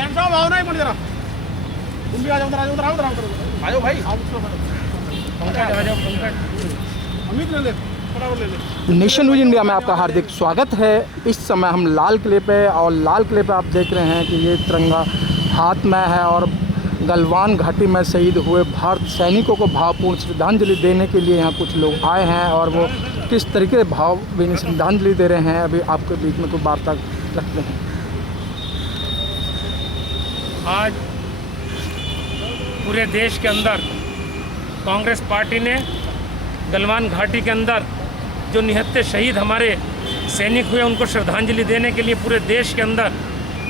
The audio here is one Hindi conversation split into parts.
साहब आओ ना एक मिनट जरा, तुम भी आ जाओ, आ जाओ भाई, अमित ले ले, फटाफट ले ले। नेशन न्यूज इंडिया में आपका हार्दिक स्वागत है। इस समय हम लाल किले पे और लाल किले पे आप देख रहे हैं कि ये तिरंगा हाथ में है और गलवान घाटी में शहीद हुए भारत सैनिकों को भावपूर्ण श्रद्धांजलि देने के लिए यहाँ कुछ लोग आए हैं और वो किस तरीके से भावभीनी श्रद्धांजलि दे रहे हैं, अभी आपके बीच में कोई वार्ता रखते हैं। आज पूरे देश के अंदर कांग्रेस पार्टी ने गलवान घाटी के अंदर जो निहत्थे शहीद हमारे सैनिक हुए उनको श्रद्धांजलि देने के लिए पूरे देश के अंदर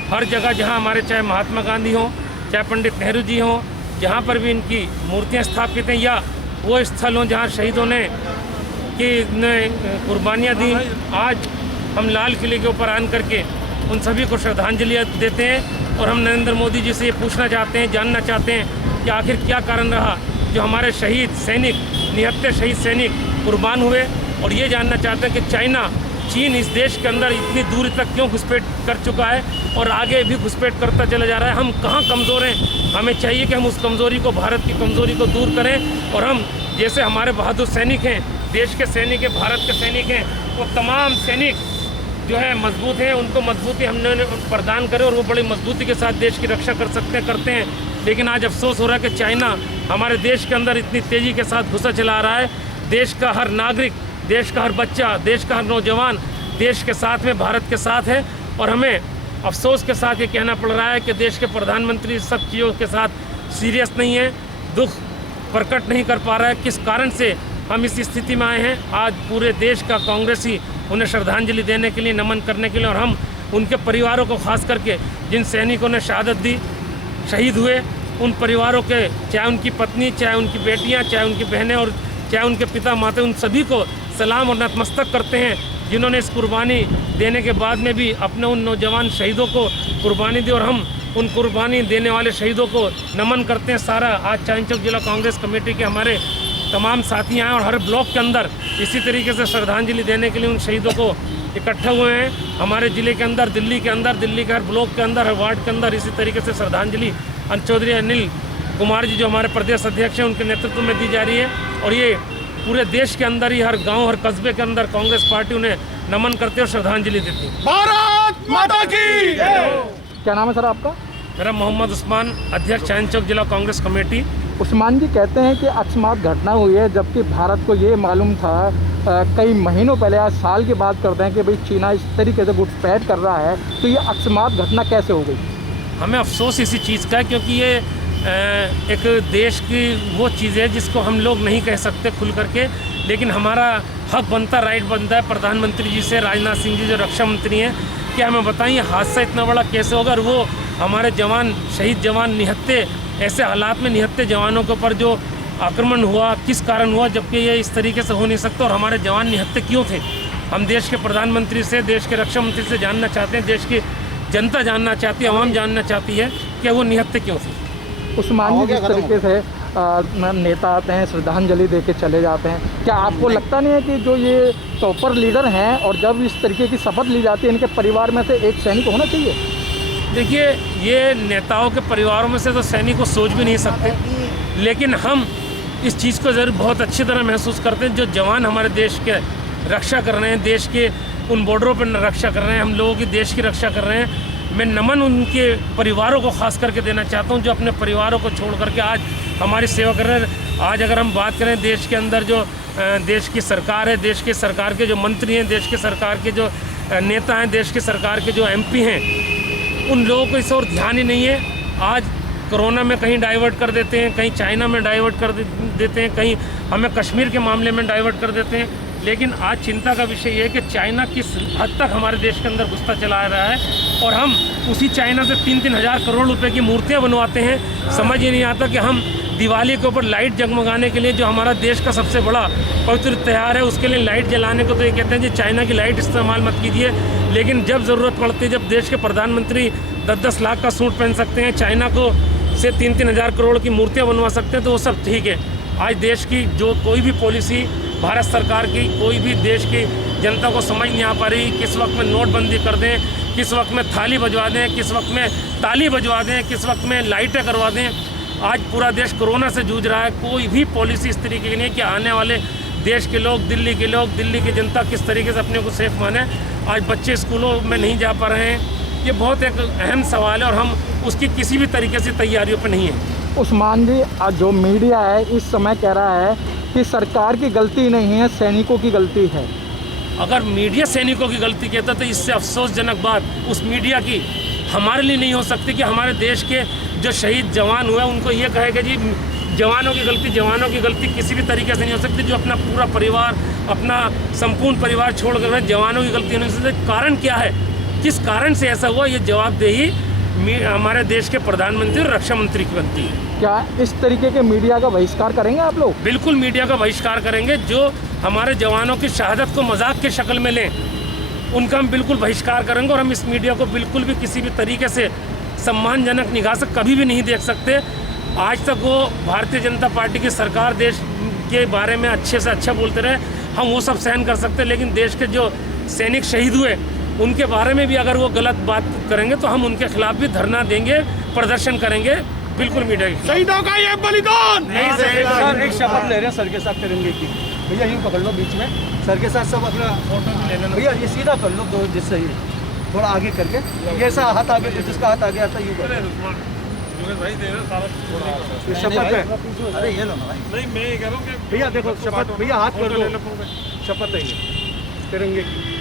हर जगह जहां हमारे चाहे महात्मा गांधी हों, चाहे पंडित नेहरू जी हों, जहां पर भी इनकी मूर्तियां स्थापित हैं या वो स्थल हों जहां शहीदों ने कुर्बानियाँ दी, आज हम लाल किले के ऊपर आन करके उन सभी को श्रद्धांजलि देते हैं। और हम नरेंद्र मोदी जी से ये पूछना चाहते हैं, जानना चाहते हैं कि आखिर क्या कारण रहा जो हमारे शहीद सैनिक, निहत्थे शहीद सैनिक कुर्बान हुए, और ये जानना चाहते हैं कि चीन इस देश के अंदर इतनी दूर तक क्यों घुसपैठ कर चुका है और आगे भी घुसपैठ करता चला जा रहा है। हम कहाँ कमज़ोर हैं, हमें चाहिए कि हम उस कमज़ोरी को, भारत की कमज़ोरी को दूर करें और हम जैसे हमारे बहादुर सैनिक हैं, देश के सैनिक हैं, भारत के सैनिक हैं, वो तमाम सैनिक जो है मजबूत हैं, उनको मजबूती हमने प्रदान करें और वो बड़ी मजबूती के साथ देश की रक्षा करते हैं। लेकिन आज अफसोस हो रहा है कि चाइना हमारे देश के अंदर इतनी तेज़ी के साथ घुसा चला रहा है। देश का हर नागरिक, देश का हर बच्चा, देश का हर नौजवान देश के साथ में, भारत के साथ है और हमें अफसोस के साथ ये कहना पड़ रहा है कि देश के प्रधानमंत्री सब चीज़ों के साथ सीरियस नहीं है, दुख प्रकट नहीं कर पा रहा है। किस कारण से हम इस स्थिति में आए हैं? आज पूरे देश का कांग्रेसी उन्हें श्रद्धांजलि देने के लिए, नमन करने के लिए, और हम उनके परिवारों को खास करके जिन सैनिकों ने शहादत दी, शहीद हुए, उन परिवारों के, चाहे उनकी पत्नी, चाहे उनकी बेटियां, चाहे उनकी बहनें और चाहे उनके पिता माता, उन सभी को सलाम और नतमस्तक करते हैं जिन्होंने इस कुर्बानी देने के बाद में भी अपने उन नौजवान शहीदों को कुर्बानी दी, और हम उन कुर्बानी देने वाले शहीदों को नमन करते हैं। सारा आज चांदनी चौक जिला कांग्रेस कमेटी के हमारे तमाम साथी आए और हर ब्लॉक के अंदर इसी तरीके से श्रद्धांजलि देने के लिए उन शहीदों को इकट्ठा हुए हैं। हमारे ज़िले के अंदर, दिल्ली के हर ब्लॉक के अंदर, हर वार्ड के अंदर इसी तरीके से श्रद्धांजलि चौधरी अनिल कुमार जी जो हमारे प्रदेश अध्यक्ष हैं उनके नेतृत्व में दी जा रही है। और ये पूरे देश के अंदर ही हर गांव, हर कस्बे के अंदर कांग्रेस पार्टी उन्हें नमन करते और श्रद्धांजलि देती है। भारत माता की। क्या नाम है सर आपका? मेरा मोहम्मद उस्मान, अध्यक्ष चांदनी चौक जिला कांग्रेस कमेटी। उस्मान जी कहते हैं कि अकस्मात घटना हुई है, जबकि भारत को ये मालूम था कई महीनों पहले, आज साल की बात करते हैं कि भाई चीना इस तरीके से घुसपैठ कर रहा है, तो ये अकस्मात घटना कैसे हो गई? हमें अफसोस इसी चीज़ का है क्योंकि ये एक देश की वो चीज़ है जिसको हम लोग नहीं कह सकते खुल करके, लेकिन हमारा हक बनता, राइट बनता है प्रधानमंत्री जी से, राजनाथ सिंह जी जो रक्षा मंत्री हैं, कि हमें बताइए हादसा इतना बड़ा कैसे होगा, और वो हमारे जवान, शहीद जवान, निहत्थे, ऐसे हालात में निहत्थे जवानों के ऊपर जो आक्रमण हुआ किस कारण हुआ, जबकि ये इस तरीके से हो नहीं सकता। और हमारे जवान निहत्थे क्यों थे? हम देश के प्रधानमंत्री से, देश के रक्षा मंत्री से जानना चाहते हैं, देश की जनता जानना चाहती है, आवाम जानना चाहती है कि वो निहत्थे क्यों थे। उस्मान जी जिस तरीके से नेता आते हैं, श्रद्धांजलि दे के चले जाते हैं, क्या आपको लगता नहीं है कि जो ये टॉपर लीडर हैं और जब इस तरीके की शपथ ली जाती है, इनके परिवार में से एक सैनिक होना चाहिए? देखिए, ये नेताओं के परिवारों में से तो सैनिक को सोच भी नहीं सकते, लेकिन हम इस चीज़ को ज़रूर बहुत अच्छी तरह महसूस करते हैं। जो जवान हमारे देश के रक्षा कर रहे हैं, देश के उन बॉर्डरों पर रक्षा कर रहे हैं, हम लोगों की देश की रक्षा कर रहे हैं, मैं नमन उनके परिवारों को खास करके देना चाहता हूं जो अपने परिवारों को छोड़ करके आज हमारी सेवा कर रहे हैं। आज अगर हम बात करें देश के अंदर जो देश की सरकार है, देश की सरकार के जो मंत्री हैं, देश की सरकार के जो नेता हैं, देश की सरकार के जो एमपी हैं, उन लोगों को इस ओर ध्यान ही नहीं है। आज कोरोना में कहीं डाइवर्ट कर देते हैं, कहीं चाइना में डाइवर्ट कर देते हैं, कहीं हमें कश्मीर के मामले में डाइवर्ट कर देते हैं। लेकिन आज चिंता का विषय ये है कि चाइना किस हद तक हमारे देश के अंदर घुसता चला रहा है और हम उसी चाइना से 3-3 हज़ार करोड़ रुपए की मूर्तियां बनवाते हैं। समझ ही नहीं आता कि हम दिवाली के ऊपर लाइट जगमगाने के लिए, जो हमारा देश का सबसे बड़ा पवित्र त्यौहार है, उसके लिए लाइट जलाने को तो ये कहते हैं कि चाइना की लाइट इस्तेमाल मत कीजिए, लेकिन जब ज़रूरत पड़ती है, जब देश के प्रधानमंत्री 10-10 लाख का सूट पहन सकते हैं, चाइना को से 3-3 हज़ार करोड़ की मूर्तियाँ बनवा सकते हैं, तो वो सब ठीक है। आज देश की जो कोई भी पॉलिसी भारत सरकार की, कोई भी देश की जनता को समझ नहीं आ पा रही। किस वक्त में नोटबंदी कर दें, किस वक्त में थाली बजवा दें, किस वक्त में ताली बजवा दें, किस वक्त में लाइटें करवा दें। आज पूरा देश कोरोना से जूझ रहा है, कोई भी पॉलिसी इस तरीके की नहीं है कि आने वाले देश के लोग, दिल्ली की जनता किस तरीके से अपने को सेफ माने। आज बच्चे स्कूलों में नहीं जा पा रहे हैं, ये बहुत एक अहम सवाल है और हम उसकी किसी भी तरीके से तैयारियों पर नहीं हैं। उस्मान जी, जो मीडिया है इस समय कह रहा है कि सरकार की गलती नहीं है, सैनिकों की गलती है। अगर मीडिया सैनिकों की गलती कहता तो इससे अफसोसजनक बात उस मीडिया की हमारे लिए नहीं हो सकती कि हमारे देश के जो शहीद जवान हुए उनको ये कहेगा जी जवानों की गलती किसी भी तरीके से नहीं हो सकती। जो अपना पूरा परिवार, अपना संपूर्ण परिवार छोड़ कर जवानों की गलती नहीं हो सकती। कारण क्या है, किस कारण से ऐसा हुआ, ये जवाबदेही हमारे देश के प्रधानमंत्री और रक्षा मंत्री की बनती है। क्या इस तरीके के मीडिया का बहिष्कार करेंगे आप लोग? बिल्कुल मीडिया का बहिष्कार करेंगे। जो हमारे जवानों की शहादत को मजाक की शक्ल में लें, उनका हम बिल्कुल बहिष्कार करेंगे और हम इस मीडिया को बिल्कुल भी किसी भी तरीके से सम्मानजनक निगाह से कभी भी नहीं देख सकते। आज तक वो भारतीय जनता पार्टी की सरकार देश के बारे में अच्छे से अच्छा बोलते रहे, हम वो सब सहन कर सकते, लेकिन देश के जो सैनिक शहीद हुए उनके बारे में भी अगर वो गलत बात करेंगे तो हम उनके खिलाफ भी धरना देंगे, प्रदर्शन करेंगे। बिल्कुल मीडिया की शहीदों का ये बलिदान नहीं सहेगा। सर एक शपथ ले रहे हैं सर के साथ तिरंगे की। भैया यूँ पकड़ लो बीच में, सर के साथ सब अपना भैया ये सीधा कर लो, दो जिससे ही थोड़ा आगे करके, ये ऐसा हाथ आगे, जिसका हाथ आगे आता है यूँ कर। ये शपथ है। अरे ये लो ना भाई। नहीं, मैं ये कह रहा हूँ कि भैया देखो शपथ, भैया हाथ कर दो, शपथ है ये तिरंगे की।